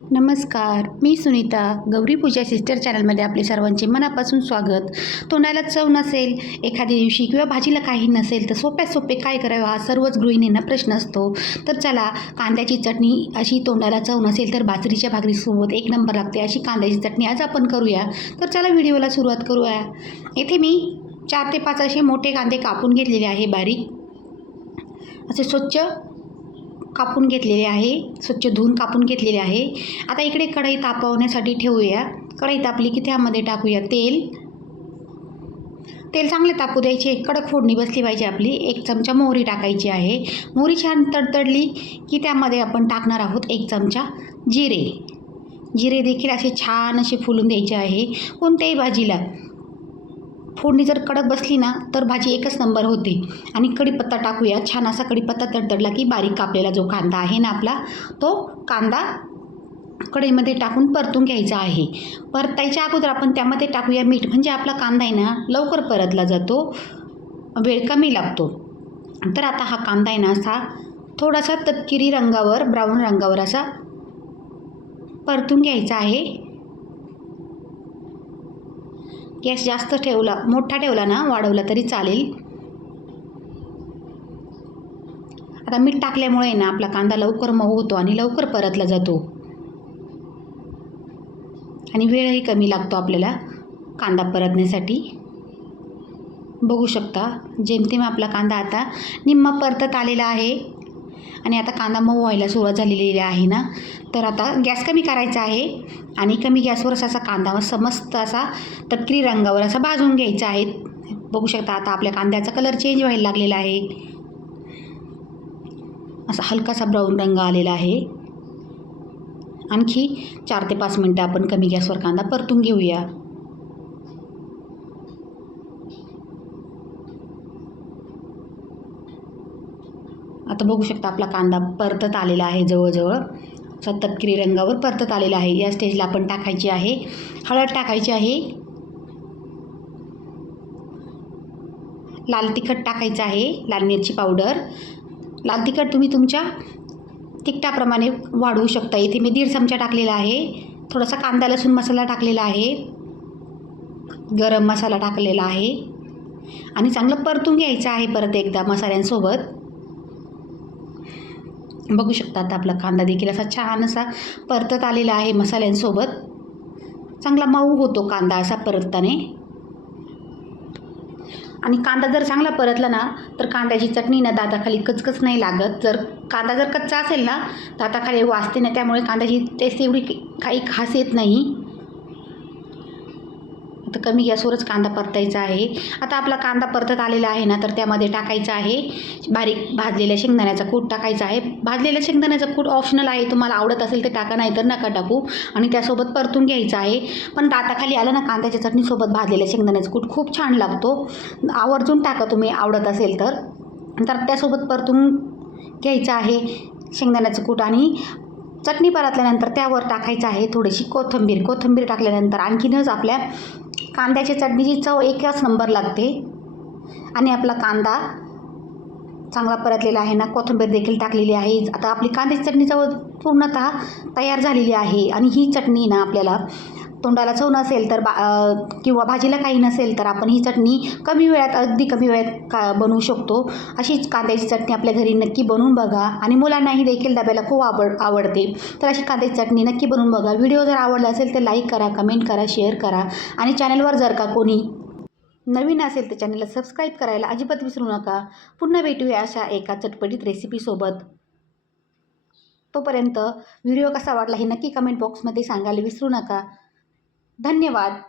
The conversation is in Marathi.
नमस्कार मी सुनीता गौरी पूजा सिस्टर चॅनलमध्ये आपले सर्वांचे मनापासून स्वागत. तोंडाला चव नसेल एखाद्या दिवशी किंवा भाजीला काही नसेल तर सोप्या सोपे काय करावं हा सर्वच गृहिणींना प्रश्न असतो. तर चला कांद्याची चटणी अशी तोंडाला चव नसेल तर बाजरीच्या भाकरीसोबत एक नंबर लागते अशी कांद्याची चटणी आज आपण करूया. तर चला व्हिडिओला सुरुवात करूया. येथे मी चार ते पाच असे मोठे कांदे कापून घेतलेले आहे बारीक. असे स्वच्छ कापून घेतलेले आहे. स्वच्छ धुवून कापून घेतलेले आहे. आता इकडे कढई तापवण्यासाठी ठेवूया. कढई तापली की त्यामध्ये टाकूया तेल. तेल चांगले तापू द्यायचे. कडक फोडणी बसली पाहिजे आपली. एक चमचा मोहरी टाकायची आहे. मोहरी छान तडतडली की त्यामध्ये आपण टाकणार आहोत एक चमचा जिरे. जिरे देखील असे छान असे फुलून द्यायचे आहे. कोणत्याही भाजीला. फोडणी जर कडक बसली ना तर भाजी एकच नंबर होते. आणि कढीपत्ता टाकूया. छान असा कढीपत्ता तडतडला की बारीक कापलेला जो कांदा आहे ना आपला तो कांदा कढईमध्ये टाकून परतून घ्यायचा आहे. परतायच्या अगोदर आपण त्यामध्ये टाकूया मीठ. म्हणजे आपला कांदा आहे ना लवकर परतला जातो. वेळ कमी लागतो. तर आता हा कांदा आहे ना असा थोडासा तपकिरी रंगावर ब्राऊन रंगावर असा परतून घ्यायचा आहे. गॅस जास्त ठेवला मोठा ठेवला ना वाढवला तरी चालेल. आता मीठ टाकल्यामुळे ना आपला कांदा लवकर मऊ होतो आणि लवकर परतला जातो. आणि वेळही कमी लागतो आपल्याला कांदा परतण्यासाठी. बघू शकता जेमतेम आपला कांदा आता निम्मा परतत आलेला आहे. आणि आता कांदा मऊ व्हायला सुरुवात झालेली आहे ना? तर आता गॅस कमी करायचा आहे आणि कमी गॅसवर असा कांदा समस्त असा तपकिरी रंगावर असा भाजून घ्यायचा आहे. बघू शकता आता आपल्या कांद्याचा कलर चेंज व्हायला लागलेला आहे. असा हलकासा ब्राऊन रंग आलेला आहे. आणखी चार ते पाच मिनटं आपण कमी गॅसवर कांदा परतून घेऊया. आता बघू शकता आपला कांदा परतत आलेला आहे जवळजवळ. असा तपकिरी रंगावर परतत आलेला आहे. या स्टेजला आपण टाकायची आहे. हळद टाकायची आहे. लाल तिखट टाकायचं आहे. लाल मिरची पावडर. लाल तिखट तुम्ही तुमच्या तिखटाप्रमाणे वाढवू शकता. इथे मी दीड चमचा टाकलेला आहे. थोडासा कांदा लसूण मसाला टाकलेला आहे. गरम मसाला टाकलेला आहे. आणि चांगलं परतून घ्यायचं आहे परत एकदा मसाल्यांसोबत. बघू शकता आता आपला कांदा देखील असा छान असा परतत आलेला आहे मसाल्यांसोबत. चांगला मऊ होतो कांदा असा परतताने. आणि कांदा जर चांगला परतला ना तर कांद्याची चटणी ना दाताखाली कचकच नाही लागत. जर कांदा जर कच्चा असेल ना दाताखाली वाजते ना त्यामुळे कांद्याची टेस्ट एवढी काही खास येत नाही. आता कमी गॅसवरच कांदा परतायचा आहे. आता आपला कांदा परतत आलेला आहे ना तर त्यामध्ये टाकायचा आहे बारीक भाजलेल्या शेंगदाण्याचा कूट टाकायचा आहे. भाजलेल्या शेंगदाण्याचा कूट ऑप्शनल आहे तुम्हाला आवडत असेल ते टाका नाही तर नका टाकू. आणि त्यासोबत परतून घ्यायचं आहे. पण दाताखाली आलं ना कांद्याच्या चटणीसोबत भाजलेल्या शेंगदाण्याचा कूट खूप छान लागतो. आवर्जून टाका तुम्ही आवडत असेल तर. तर त्यासोबत परतून घ्यायचं आहे शेंगदाण्याचं कूट आणि चटणी परतल्यानंतर त्यावर टाकायचं आहे थोडीशी कोथिंबीर. कोथिंबीर टाकल्यानंतर आणखीनच आपल्या कांद्याच्या चटणीची चव एकच नंबर लागते. आणि आपला कांदा चांगला परतलेला आहे ना कोथिंबीर देखील टाकलेली आहे. आता आपली कांद्याची चटणी चव पूर्णतः तयार झालेली आहे. आणि ही चटणी ना आपल्याला तोंडाला चव नसेल तर बा किंवा भाजीला काही नसेल तर आपण ही चटणी कमी वेळात अगदी कमी वेळात का बनवू शकतो. अशीच कांद्याची चटणी आपल्या घरी नक्की बनवून बघा आणि मुलांनाही देखील डब्याला खूप आवड आवडते. तर अशी कांद्याची चटणी नक्की बनवून बघा. व्हिडिओ जर आवडला असेल तर लाईक करा कमेंट करा शेअर करा आणि चॅनलवर जर का कोणी नवीन असेल तर चॅनलला सबस्क्राईब करायला अजिबात विसरू नका. पुन्हा भेटूया अशा एका चटपटीत रेसिपीसोबत तोपर्यंत व्हिडिओ कसा वाटला हे नक्की कमेंट बॉक्समध्ये सांगायला विसरू नका. धन्यवाद.